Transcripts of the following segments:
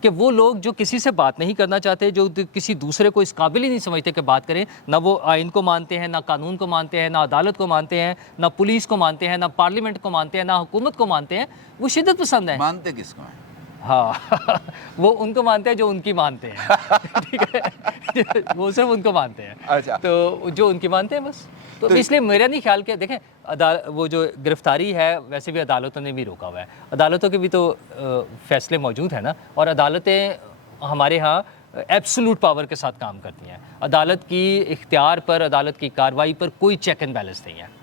کہ وہ لوگ جو کسی سے بات نہیں کرنا چاہتے, جو کسی دوسرے کو اس قابل ہی نہیں سمجھتے کہ بات کریں, نہ وہ آئین کو مانتے ہیں, نہ قانون کو مانتے ہیں, نہ عدالت کو مانتے ہیں, نہ پولیس کو مانتے ہیں, نہ پارلیمنٹ کو مانتے ہیں, نہ حکومت کو مانتے ہیں, وہ شدت پسند ہیں. مانتے کس کو ہیں؟ ہاں وہ ان کو مانتے ہیں جو ان کی مانتے ہیں, ٹھیک ہے, وہ صرف ان کو مانتے ہیں, اچھا. تو جو ان کی مانتے ہیں بس. تو اس لیے میرا نہیں خیال کہ دیکھیں وہ جو گرفتاری ہے ویسے بھی عدالتوں نے بھی روکا ہوا ہے, عدالتوں کے بھی تو فیصلے موجود ہیں نا, اور عدالتیں ہمارے ہاں ایبسولوٹ پاور کے ساتھ کام کرتی ہیں. عدالت کی اختیار پر, عدالت کی کارروائی پر کوئی چیک اینڈ بیلنس نہیں ہے.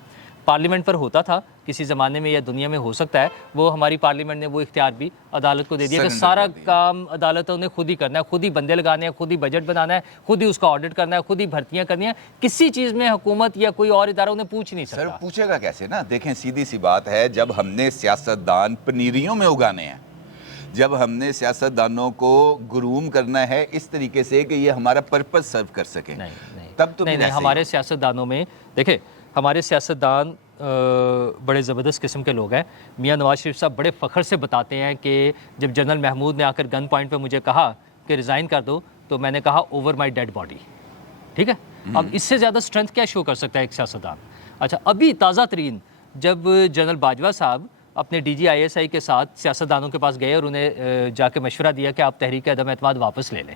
پارلیمنٹ پر ہوتا تھا کسی زمانے میں یا دنیا میں, ہو سکتا ہے وہ ہماری پارلیمنٹ نے وہ اختیار بھی عدالت کو دے دیا کہ سارا کام عدالتوں نے خود ہی کرنا ہے, خود ہی بندے لگانے ہیں, خود ہی بجٹ بنانا ہے, خود ہی اس کا آڈٹ کرنا ہے, خود ہی بھرتیاں کرنی ہیں. کسی چیز میں حکومت یا کوئی اور ادارہ انہیں پوچھ نہیں سر سکتا. پوچھے گا کیسے نا؟ دیکھیں سیدھی سی بات ہے, جب ہم نے سیاستدان پنیریوں میں اگانے ہیں, جب ہم نے سیاستدانوں کو گروم کرنا ہے اس طریقے سے کہ یہ ہمارا پرپس سرو کر سکیں, تب تو نہیں, ہمارے سیاستدانوں میں دیکھیں, ہمارے سیاستدان بڑے زبردست قسم کے لوگ ہیں. میاں نواز شریف صاحب بڑے فخر سے بتاتے ہیں کہ جب جنرل محمود نے آ کر گن پوائنٹ پہ مجھے کہا کہ ریزائن کر دو, تو میں نے کہا اوور مائی ڈیڈ باڈی. ٹھیک ہے, اب اس سے زیادہ اسٹرینتھ کیا شو کر سکتا ہے ایک سیاستدان؟ اچھا, ابھی تازہ ترین جب جنرل باجوہ صاحب اپنے D G I S I کے ساتھ سیاستدانوں کے پاس گئے اور انہیں جا کے مشورہ دیا کہ آپ تحریک عدم اعتماد واپس لے لیں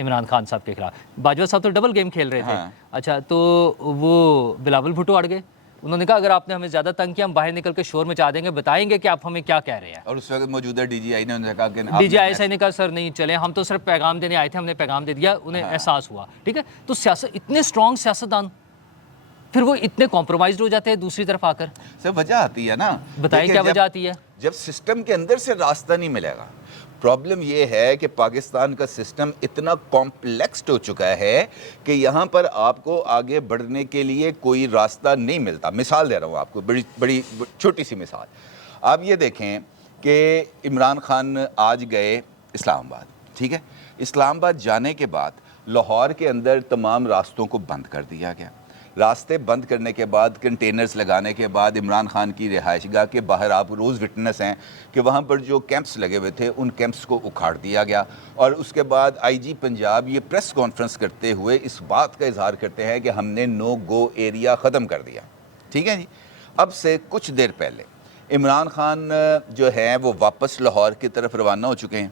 عمران خان صاحب کے خلاف. باجوہ صاحب تو ڈبل گیم کھیل رہے تھے. اچھا, تو وہ بلاول بھٹو اڑ گئے. انہوں نے کہا اگر آپ نے ہمیں زیادہ تنگ کیا, ہم باہر نکل کے شور مچا دیں گے, بتائیں گے کہ آپ ہمیں کیا کہہ رہے ہیں. اور اس وقت موجودہ ڈی جی آئی نے کہا کہ D G I S I نے کہا سر نہیں چلیں, ہم تو صرف پیغام دینے آئے تھے, ہم نے پیغام دے دیا, انہیں احساس ہوا. ٹھیک ہے, تو سیاست اتنے اسٹرانگ سیاستدان پھر وہ اتنے کمپرومائزڈ ہو جاتے ہیں دوسری طرف آ کر. سر وجہ آتی ہے نا, بتائیں کیا وجہ آتی ہے؟ جب سسٹم کے اندر سے راستہ نہیں ملے گا. پرابلم یہ ہے کہ پاکستان کا سسٹم اتنا کمپلیکسڈ ہو چکا ہے کہ یہاں پر آپ کو آگے بڑھنے کے لیے کوئی راستہ نہیں ملتا. مثال دے رہا ہوں آپ کو, بڑی چھوٹی سی مثال. آپ یہ دیکھیں کہ عمران خان آج گئے اسلام آباد, ٹھیک ہے, اسلام آباد جانے کے بعد لاہور کے اندر تمام راستوں کو بند کر دیا گیا. راستے بند کرنے کے بعد, کنٹینرز لگانے کے بعد, عمران خان کی رہائش گاہ کے باہر آپ روز وٹنس ہیں کہ وہاں پر جو کیمپس لگے ہوئے تھے ان کیمپس کو اکھاڑ دیا گیا. اور اس کے بعد آئی جی پنجاب یہ پریس کانفرنس کرتے ہوئے اس بات کا اظہار کرتے ہیں کہ ہم نے نو گو ایریا ختم کر دیا. ٹھیک ہے جی. اب سے کچھ دیر پہلے عمران خان جو ہے وہ واپس لاہور کی طرف روانہ ہو چکے ہیں.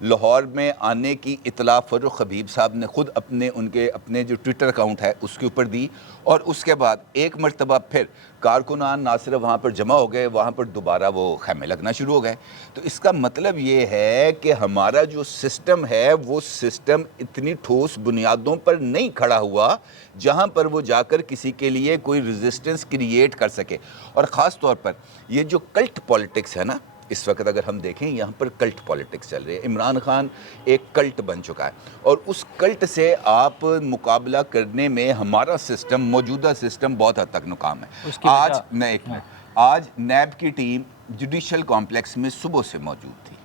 لاہور میں آنے کی اطلاع فروخ حبیب صاحب نے خود اپنے جو ٹویٹر اکاؤنٹ ہے اس کے اوپر دی, اور اس کے بعد ایک مرتبہ پھر کارکنان نہ صرف وہاں پر جمع ہو گئے, وہاں پر دوبارہ وہ خیمے لگنا شروع ہو گئے. تو اس کا مطلب یہ ہے کہ ہمارا جو سسٹم ہے وہ سسٹم اتنی ٹھوس بنیادوں پر نہیں کھڑا ہوا جہاں پر وہ جا کر کسی کے لیے کوئی ریزسٹنس کریٹ کر سکے. اور خاص طور پر یہ جو کلٹ پالیٹکس ہے نا, اس وقت اگر ہم دیکھیں یہاں پر کلٹ پالیٹکس چل رہی ہے. عمران خان ایک کلٹ بن چکا ہے, اور اس کلٹ سے آپ مقابلہ کرنے میں ہمارا سسٹم, موجودہ سسٹم بہت حد تک ناکام ہے. آج نیب کی ٹیم جوڈیشل کمپلیکس میں صبح سے موجود تھی.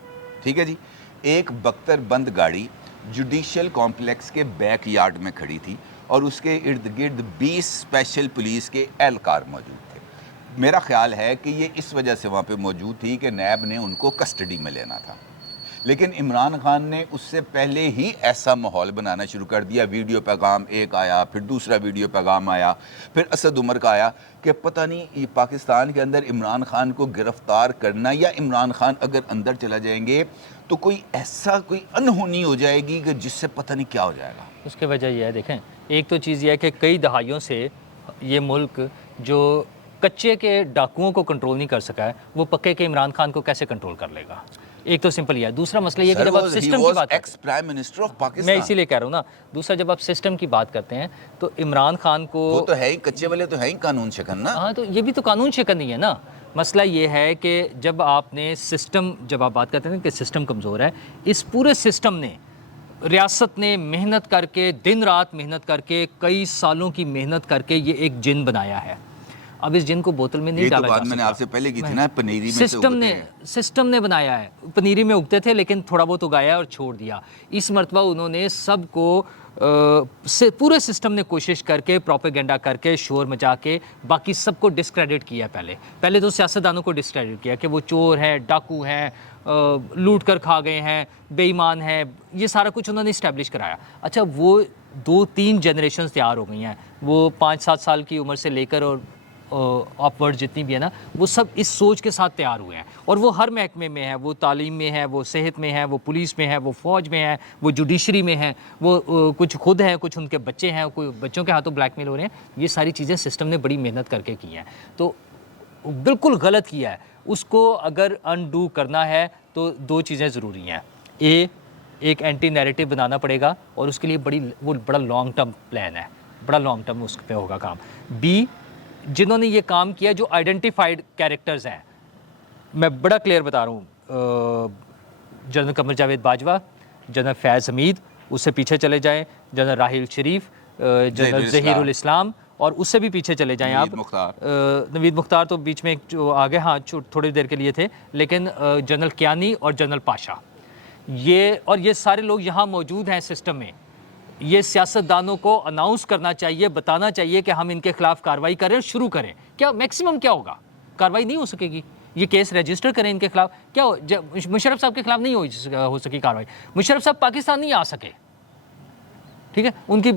ٹھیک ہے جی. ایک بختر بند گاڑی جوڈیشل کمپلیکس کے بیک یارڈ میں کھڑی تھی, اور اس کے ارد گرد 20 اسپیشل پولیس کے اہلکار موجود تھے. میرا خیال ہے کہ یہ اس وجہ سے وہاں پہ موجود تھی کہ نیب نے ان کو کسٹڈی میں لینا تھا. لیکن عمران خان نے اس سے پہلے ہی ایسا ماحول بنانا شروع کر دیا. ویڈیو پیغام ایک آیا, پھر دوسرا ویڈیو پیغام آیا, پھر اسد عمر کا آیا کہ پتہ نہیں یہ پاکستان کے اندر عمران خان کو گرفتار کرنا, یا عمران خان اگر اندر چلا جائیں گے تو کوئی انہونی ہو جائے گی کہ جس سے پتہ نہیں کیا ہو جائے گا. اس کی وجہ یہ ہے, دیکھیں ایک تو چیز یہ ہے کہ کئی دہائیوں سے یہ ملک جو کچے کے ڈاکوؤں کو کنٹرول نہیں کر سکا ہے, وہ پکے کے عمران خان کو کیسے کنٹرول کر لے گا؟ ایک تو سمپل یہ ہے. دوسرا مسئلہ یہ کہ جب آپ سسٹم کی بات کرتے ہیں, میں اسی لیے کہہ رہا ہوں نا, دوسرا جب آپ سسٹم کی بات کرتے ہیں تو عمران خان کو وہ تو ہے ہی, کچے والے تو ہے ہی قانون شکن نا. ہاں, تو یہ بھی تو قانون شکن نہیں ہے نا. مسئلہ یہ ہے کہ جب آپ نے سسٹم, جب آپ بات کرتے ہیں کہ سسٹم کمزور ہے, اس پورے سسٹم نے, ریاست نے محنت کر کے, دن رات محنت کر کے, کئی سالوں کی محنت کر کے یہ ایک جن بنایا ہے. اب اس جن کو بوتل میں نہیں یہ تو ڈالا بات جا میں نے سکتا. آپ سے پہلے کی تھی نا، پنیری میں سسٹم نے بنایا ہے. پنیری میں اگتے تھے لیکن تھوڑا بہت اگایا اور چھوڑ دیا. اس مرتبہ انہوں نے سب کو پورے سسٹم نے کوشش کر کے پروپیگنڈا کر کے شور مچا کے باقی سب کو ڈسکریڈٹ کیا. پہلے تو سیاستدانوں کو ڈسکریڈٹ کیا کہ وہ چور ہیں، ڈاکو ہیں، لوٹ کر کھا گئے ہیں، بے ایمان ہیں. یہ سارا کچھ انہوں نے اسٹیبلش کرایا. اچھا وہ 2-3 جنریشنز تیار ہو گئی ہیں، وہ 5-7 سال کی عمر سے لے کر اور اپ ورڈ جتنی بھی ہے نا، وہ سب اس سوچ کے ساتھ تیار ہوئے ہیں. اور وہ ہر محکمے میں ہیں، وہ تعلیم میں ہے، وہ صحت میں ہے، وہ پولیس میں ہے، وہ فوج میں ہے، وہ جوڈیشری میں ہے، وہ کچھ خود ہیں، کچھ ان کے بچے ہیں، کوئی بچوں کے ہاتھوں بلیک میل ہو رہے ہیں. یہ ساری چیزیں سسٹم نے بڑی محنت کر کے کی ہیں. تو بالکل غلط کیا ہے. اس کو اگر انڈو کرنا ہے تو 2 چیزیں ضروری ہیں. ایک اینٹی نیریٹو بنانا پڑے گا اور اس کے لیے بڑا لانگ ٹرم پلان ہے، بڑا لانگ ٹرم اس پہ ہوگا کام. جنہوں نے یہ کام کیا جو آئیڈینٹیفائڈ کیریکٹرز ہیں، میں بڑا کلیئر بتا رہا ہوں، جنرل قمر جاوید باجوہ، جنرل فیض حمید، اس سے پیچھے چلے جائیں جنرل راحیل شریف، جنرل ظہیر الاسلام، اور اس سے بھی پیچھے چلے جائیں آپ نوید مختار تو بیچ میں جو آگے ہاں تھوڑی دیر کے لیے تھے، لیکن جنرل کیانی اور جنرل پاشا، یہ سارے لوگ یہاں موجود ہیں سسٹم میں. یہ سیاستدانوں کو اناؤنس کرنا چاہیے، بتانا چاہیے کہ ہم ان کے خلاف کارروائی کریں اور شروع کریں. کیا میکسیمم کیا ہوگا؟ کارروائی نہیں ہو سکے گی. یہ کیس رجسٹر کریں ان کے خلاف. کیا مشرف صاحب کے خلاف نہیں ہو سکی کارروائی. مشرف صاحب پاکستان نہیں آ سکے، ٹھیک ہے، ان کی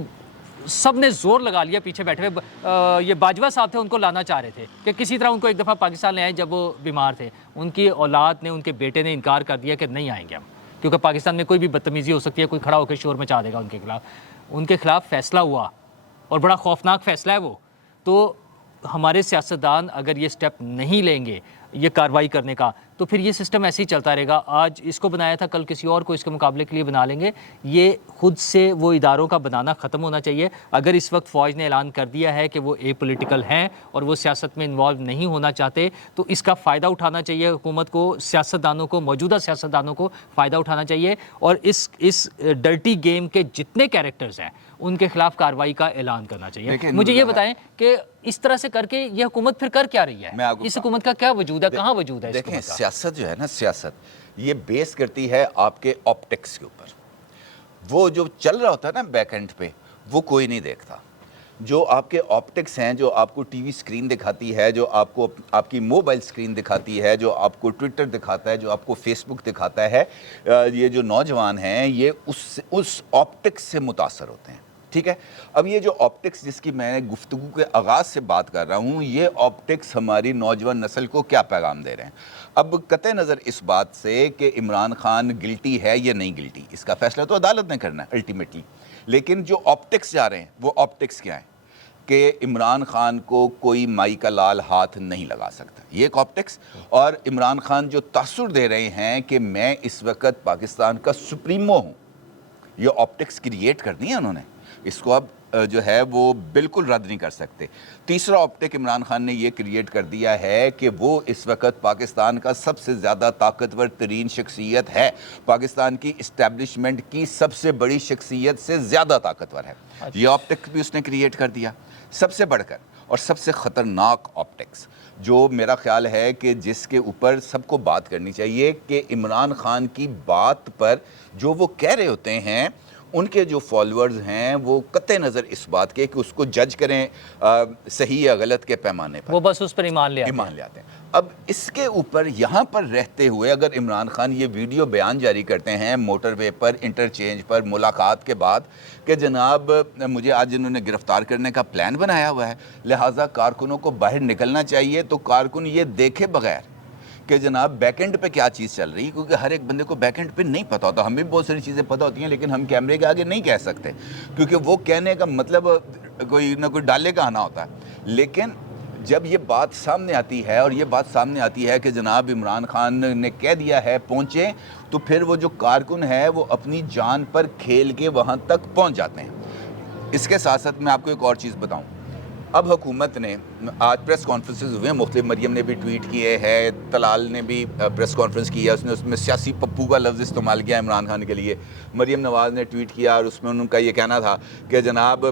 سب نے زور لگا لیا پیچھے بیٹھے ہوئے. یہ باجوہ صاحب تھے، ان کو لانا چاہ رہے تھے کہ کسی طرح ان کو ایک دفعہ پاکستان لے آئیں جب وہ بیمار تھے. ان کی اولاد نے، ان کے بیٹے نے انکار کر دیا کہ نہیں آئیں گے ہم، کیونکہ پاکستان میں کوئی بھی بدتمیزی ہو سکتی ہے، کوئی کھڑا ہو کے شور مچا دے گا ان کے خلاف. ان کے خلاف فیصلہ ہوا اور بڑا خوفناک فیصلہ ہے وہ. تو ہمارے سیاستدان اگر یہ سٹیپ نہیں لیں گے یہ کارروائی کرنے کا، تو پھر یہ سسٹم ایسے ہی چلتا رہے گا. آج اس کو بنایا تھا، کل کسی اور کو اس کے مقابلے کے لیے بنا لیں گے. یہ خود سے وہ اداروں کا بنانا ختم ہونا چاہیے. اگر اس وقت فوج نے اعلان کر دیا ہے کہ وہ اے پولیٹیکل ہیں اور وہ سیاست میں انوالو نہیں ہونا چاہتے، تو اس کا فائدہ اٹھانا چاہیے حکومت کو، سیاستدانوں کو، موجودہ سیاستدانوں کو فائدہ اٹھانا چاہیے، اور اس ڈرٹی گیم کے جتنے کیریکٹرز ہیں ان کے خلاف کارروائی کا اعلان کرنا چاہیے. مجھے یہ بتائیں کہ اس طرح سے کر کے یہ حکومت پھر کر کیا رہی ہے؟ اس حکومت کا کیا وجود ہے، کہاں وجود ہے؟ دیکھیں سیاست جو ہے نا، سیاست یہ بیس کرتی ہے آپ کے آپٹکس کے اوپر. وہ جو چل رہا ہوتا ہے نا بیک اینڈ پہ، وہ کوئی نہیں دیکھتا. جو آپ کے آپٹکس ہیں، جو آپ کو ٹی وی سکرین دکھاتی ہے، جو آپ کو آپ کی موبائل سکرین دکھاتی ہے، جو آپ کو ٹویٹر دکھاتا ہے، جو آپ کو فیس بک دکھاتا ہے، یہ جو نوجوان ہیں یہ اس آپٹکس سے متاثر ہوتے ہیں. ٹھیک ہے. اب یہ جو آپٹکس جس کی میں گفتگو کے آغاز سے بات کر رہا ہوں، یہ آپٹکس ہماری نوجوان نسل کو کیا پیغام دے رہے ہیں؟ اب قطع نظر اس بات سے کہ عمران خان گلٹی ہے یا نہیں گلٹی، اس کا فیصلہ تو عدالت نے کرنا ہے الٹیمیٹلی. لیکن جو آپٹکس جا رہے ہیں وہ آپٹکس کیا ہیں کہ عمران خان کو کوئی مائی کا لال ہاتھ نہیں لگا سکتا، یہ ایک آپٹکس. اور عمران خان جو تاثر دے رہے ہیں کہ میں اس وقت پاکستان کا سپریمو ہوں، یہ آپٹکس کریٹ کر دی ہیں انہوں نے. اس کو اب جو ہے وہ بالکل رد نہیں کر سکتے. تیسرا آپٹک عمران خان نے یہ کریٹ کر دیا ہے کہ وہ اس وقت پاکستان کا سب سے زیادہ طاقتور ترین شخصیت ہے، پاکستان کی اسٹیبلشمنٹ کی سب سے بڑی شخصیت سے زیادہ طاقتور ہے. یہ آپٹک بھی اس نے کریٹ کر دیا. سب سے بڑھ کر اور سب سے خطرناک آپٹکس جو میرا خیال ہے کہ جس کے اوپر سب کو بات کرنی چاہیے، کہ عمران خان کی بات پر جو وہ کہہ رہے ہوتے ہیں ان کے جو فالورز ہیں وہ قطع نظر اس بات کے کہ اس کو جج کریں صحیح یا غلط کے پیمانے پر، وہ بس اس پر ایمان لے آتے ہیں. اب اس کے اوپر یہاں پر رہتے ہوئے اگر عمران خان یہ ویڈیو بیان جاری کرتے ہیں موٹر وے پر، انٹرچینج پر، ملاقات کے بعد، کہ جناب مجھے آج انہوں نے گرفتار کرنے کا پلان بنایا ہوا ہے، لہٰذا کارکنوں کو باہر نکلنا چاہیے، تو کارکن یہ دیکھے بغیر کہ جناب بیک اینڈ پہ کیا چیز چل رہی ہے، کیونکہ ہر ایک بندے کو بیک اینڈ پہ نہیں پتہ ہوتا. ہمیں بہت ساری چیزیں پتہ ہوتی ہیں لیکن ہم کیمرے کے آگے نہیں کہہ سکتے، کیونکہ وہ کہنے کا مطلب کوئی نہ کوئی ڈالے کا آنا ہوتا ہے. لیکن جب یہ بات سامنے آتی ہے، اور یہ بات سامنے آتی ہے کہ جناب عمران خان نے کہہ دیا ہے پہنچیں، تو پھر وہ جو کارکن ہے وہ اپنی جان پر کھیل کے وہاں تک پہنچ جاتے ہیں. اس کے ساتھ ساتھ میں آپ کو ایک اور چیز بتاؤں. اب حکومت نے آج پریس کانفرنسز ہوئے ہیں مختلف، مریم نے بھی ٹویٹ کیے ہیں، طلال نے بھی پریس کانفرنس کی ہے، اس میں سیاسی پپو کا لفظ استعمال کیا عمران خان کے لیے. مریم نواز نے ٹویٹ کیا اور اس میں ان کا یہ کہنا تھا کہ جناب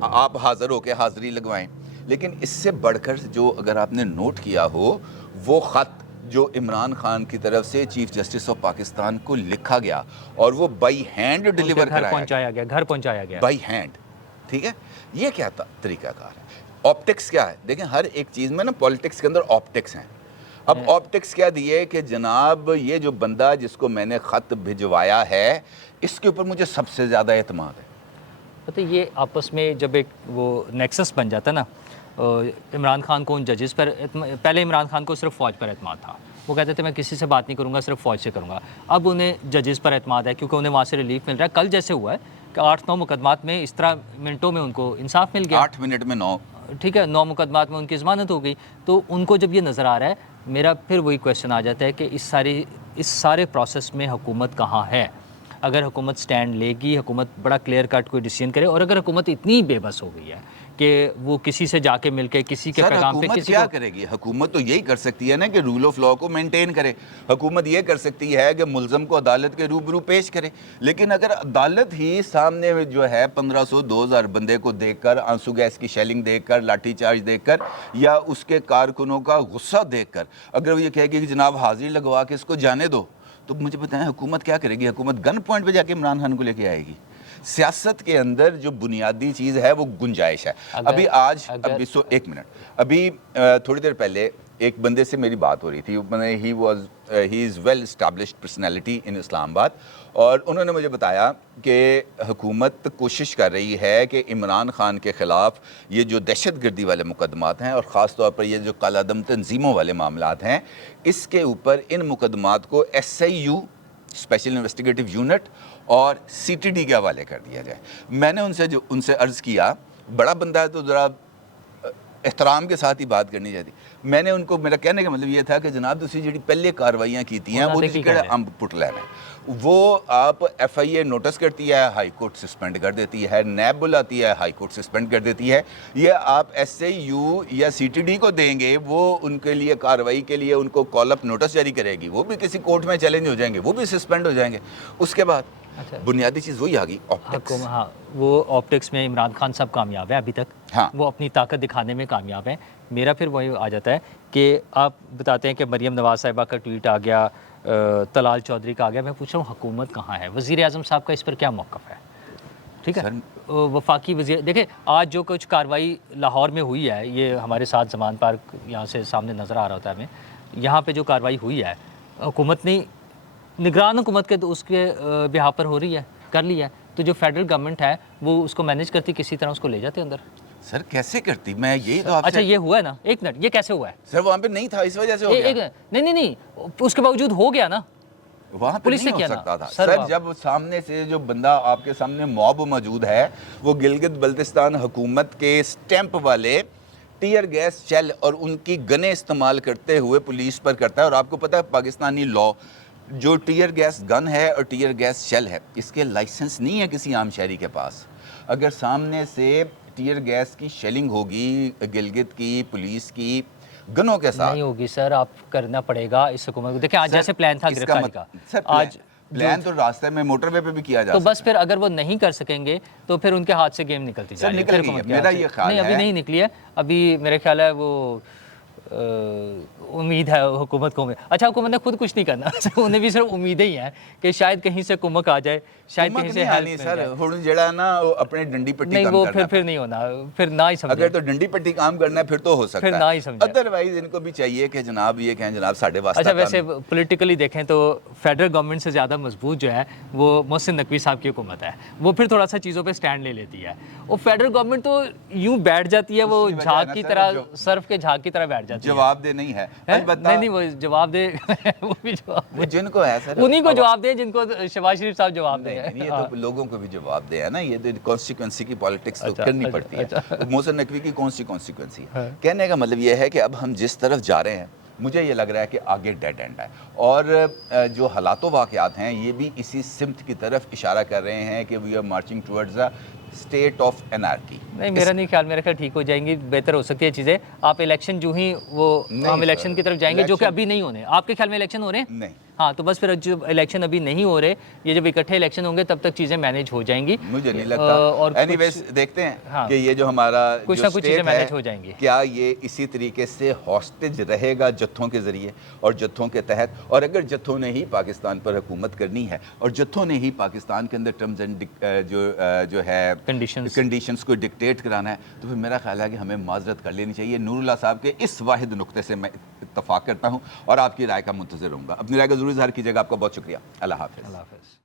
آپ حاضر ہو کے حاضری لگوائیں. لیکن اس سے بڑھ کر جو اگر آپ نے نوٹ کیا ہو وہ خط جو عمران خان کی طرف سے چیف جسٹس آف پاکستان کو لکھا گیا اور وہ بائی ہینڈ ڈیلیور پہنچایا گیا، گھر پہنچایا گیا بائی ہینڈ، ٹھیک ہے، یہ کیا طریقہ کار ہے؟ آپٹکس کیا ہے؟ دیکھیں ہر ایک چیز میں نا پولیٹکس کے اندر آپٹکس ہیں. اب آپٹکس کیا دیے کہ جناب یہ جو بندہ جس کو میں نے خط بھجوایا ہے اس کے اوپر مجھے سب سے زیادہ اعتماد ہے. پتہ یہ آپس میں جب ایک وہ نیکسس بن جاتا نا، عمران خان کو ان ججز پر پہلے عمران خان کو صرف فوج پر اعتماد تھا، وہ کہتے تھے میں کسی سے بات نہیں کروں گا، صرف فوج سے کروں گا. اب انہیں ججز پر اعتماد ہے کیونکہ انہیں وہاں سے ریلیف مل رہا ہے. کل جیسے ہوا ہے کہ 8-9 مقدمات میں اس طرح منٹوں میں ان کو انصاف مل گیا. 8 منٹ میں 9، ٹھیک ہے، 9 مقدمات میں ان کی ضمانت ہو گئی. تو ان کو جب یہ نظر آ رہا ہے، میرا پھر وہی کویشچن آ جاتا ہے کہ اس سارے پروسیس میں حکومت کہاں ہے؟ اگر حکومت سٹینڈ لے گی، حکومت بڑا کلیئر کٹ کوئی ڈیسیژن کرے، اور اگر حکومت اتنی بے بس ہو گئی ہے کہ وہ کسی سے جا کے مل کے کسی کے پیغام پہ حکومت کیا کرے گی؟ حکومت تو یہی کر سکتی ہے نا کہ رول آف لا کو مینٹین کرے. حکومت یہ کر سکتی ہے کہ ملزم کو عدالت کے روبرو پیش کرے. لیکن اگر عدالت ہی سامنے جو ہے 1500-2000 بندے کو دیکھ کر، آنسو گیس کی شیلنگ دیکھ کر، لاٹھی چارج دیکھ کر، یا اس کے کارکنوں کا غصہ دیکھ کر اگر وہ یہ کہے گی کہ جناب حاضری لگوا کے اس کو جانے دو، تو مجھے بتائیں حکومت کیا کرے گی؟ حکومت گن پوائنٹ پہ جا کے عمران خان کو لے کے آئے گی. سیاست کے اندر جو بنیادی چیز ہے وہ گنجائش ہے. ابھی ایک منٹ، ابھی تھوڑی دیر پہلے ایک بندے سے میری بات ہو رہی تھی. ہی از ویل اسٹیبلشڈ پرسنالٹی ان اسلام آباد، اور انہوں نے مجھے بتایا کہ حکومت کوشش کر رہی ہے کہ عمران خان کے خلاف یہ جو دہشت گردی والے مقدمات ہیں اور خاص طور پر یہ جو کالا دم تنظیموں والے معاملات ہیں، اس کے اوپر ان مقدمات کو SIU اسپیشل انویسٹیگیٹو یونٹ اور CTD کے حوالے کر دیا جائے. میں نے ان سے عرض کیا، بڑا بندہ ہے تو ذرا احترام کے ساتھ ہی بات کرنی چاہتی. میں نے ان کو، میرا کہنے کا مطلب یہ تھا کہ جناب تسی جڑی پہلے کاروائیاں کیتی ہیں وہ کہڑا امب پٹ لینا ہے، وہ آپ FIA نوٹس کرتی ہے، ہائی کورٹ سسپینڈ کر دیتی ہے، نیب بلاتی ہے، ہائی کورٹ سسپینڈ کر دیتی ہے. یہ آپ SIU یا CTD کو دیں گے، وہ ان کے لیے کارروائی کے لیے ان کو کال اپ نوٹس جاری کرے گی، وہ بھی کسی کورٹ میں چیلنج ہو جائیں گے، وہ بھی سسپینڈ ہو جائیں گے. اس کے بعد بنیادی چیز وہی آ گئی، آپٹکس. ہاں، وہ آپٹکس میں عمران خان صاحب کامیاب ہے ابھی تک. ہاں، وہ اپنی طاقت دکھانے میں کامیاب ہیں. میرا پھر وہی آ جاتا ہے کہ آپ بتاتے ہیں کہ مریم نواز صاحبہ کا ٹویٹ آ گیا، طلال چودھری کا آ گیا. میں پوچھ رہا ہوں حکومت کہاں ہے؟ وزیر اعظم صاحب کا اس پر کیا موقف ہے؟ ٹھیک ہے، وفاقی وزیر، دیکھیں آج جو کچھ کارروائی لاہور میں ہوئی ہے، یہ ہمارے ساتھ زمان پارک یہاں سے سامنے نظر آ رہا ہوتا ہے ہمیں، یہاں پہ جو کارروائی ہوئی ہے حکومت نے، نگران حکومت کے اس کے بہا پر ہو رہی ہے، کر لی ہے. تو جو فیڈرل گورنمنٹ ہے وہ اس کو مینیج کرتی، کسی طرح اس کو لے جاتے اندر. سر کیسے کرتی؟ میں یہی تو آپ اچھا یہ ہوا ہے نا، ایک منٹ، یہ کیسے ہوا ہے؟ سر وہاں پہ نہیں تھا، اس وجہ سے ہو گیا. نہیں، اس کے باوجود ہو گیا نا، وہاں پہ پولیس نے نہیں کیا ہو نا سکتا تھا. سر جب سامنے سے جو بندہ آپ کے سامنے موب موجود ہے، وہ گلگت بلتستان حکومت کے سٹیمپ والے ٹیئر گیس شیل اور ان کی گنیں استعمال کرتے ہوئے پولیس پر کرتا ہے. اور آپ کو پتہ ہے پاکستانی لا جو ٹیئر گیس گن ہے اور ٹیئر گیس شیل ہے، اس کے لائسنس نہیں ہے کسی عام شہری کے پاس. اگر سامنے سے ٹیئر گیس کی شیلنگ ہوگی گلگت کی پولیس کی گنوں کے ساتھ، نہیں ہوگی سر، آپ کرنا پڑے گا اس حکومت کو. دیکھیں آج جیسے پلان تھا گرفتاری کا، آج پلان تو راستے میں موٹر وے پہ بھی کیا جا تو سکتا ہے. بس پھر اگر وہ نہیں کر سکیں گے تو پھر ان کے ہاتھ سے گیم نکلتی جا رہی ہے. نکل گئی ہے، میرا یہ خیال نہیں ابھی نہیں نکلی ہے، ابھی میرے خیال ہے وہ امید ہے حکومت کو. اچھا حکومت نے خود کچھ نہیں کرنا، انہیں بھی صرف امیدیں ہی ہیں کہ شاید کہیں سے کمک آ جائے، شاید کہیں سے ہیلپ مل جائے. ہن جڑا نا اپنے ڈنڈی پٹی نہیں کام وہ کرنا پھر نہیں ہونا، پھر نہ ہی سمجھے. اگر تو ڈنڈی پٹی کام کرنا ہے پھر تو ہو سکتا پھر نہ ہی سمجھے. ادروائز ان کو بھی چاہیے کہ جناب یہ کہیں جناب ساڈے واسطہ. اچھا ویسے پولیٹیکلی دیکھیں تو فیڈرل گورنمنٹ سے زیادہ مضبوط جو ہے وہ محسن نقوی صاحب کی حکومت ہے. وہ پھر تھوڑا سا چیزوں پہ سٹینڈ لے لیتی ہے. وہ فیڈرل گورنمنٹ تو یوں بیٹھ جاتی ہے، وہ جھاگ کی طرح، صرف کے جھاگ کی طرح بیٹھ جاتی ہے. جواب دہ نہیں ہے. نہیں وہ جواب دے، وہ بھی جواب وہ جن کو ہے سر انہیں کو جواب دے جن کو شہباز شریف صاحب جواب دیں. یہ تو لوگوں کو بھی جواب دے ہے نا، یہ کانسٹیکوینسی کی پالیٹکس تو کرنی پڑتی ہے. محسن نقوی کی کون سی کانسٹیکوینسی ہے؟ کہنے کا مطلب یہ ہے کہ اب ہم جس طرف جا رہے ہیں مجھے یہ لگ رہا ہے کہ آگے ڈیڈ اینڈ ہے، اور جو حالات و واقعات ہیں یہ بھی اسی سمت کی طرف اشارہ کر رہے ہیں کہ we are marching towards a state of anarchy. نہیں میرا نہیں خیال، میرا خیال ٹھیک ہو جائیں گی، بہتر ہو سکتی ہے چیزیں. آپ الیکشن جو ہی وہ ہم الیکشن کی طرف جائیں گے جو کہ ابھی نہیں ہونے. آپ کے خیال میں الیکشن ہو رہے ہیں؟ نہیں. ہاں تو بس پھر جب الیکشن ابھی نہیں ہو رہے، یہ جب اکٹھے الیکشن ہوں گے تب تک چیزیں مینیج ہو جائیں گی. مجھے نہیں لگتا. اور اینی ویز دیکھتے ہیں ہاں کہ یہ جو ہمارا کچھ جو نہ کچھ چیزیں اسٹیٹ مینیج ہو ہے جائیں گی. کیا یہ اسی طریقے سے ہاسٹیج رہے گا جتھوں کے ذریعے اور جتھوں کے تحت؟ اور اگر جتھوں نے ہی پاکستان پر حکومت کرنی ہے اور جتھوں نے ہی پاکستان کے اندر ٹرمز اینڈ جو ہے کنڈیشنز کو ڈکٹیٹ کرانا ہے، تو پھر میرا خیال ہے کہ ہمیں معذرت کر لینی چاہیے. نور اللہ صاحب کے اس واحد نقطے سے میں اتفاق کرتا ہوں اور آپ کی رائے کا منتظر رہوں گا. اپنی رائے کا ضرور اظہار کیجیے گا. آپ کا بہت شکریہ. اللہ حافظ. اللہ حافظ.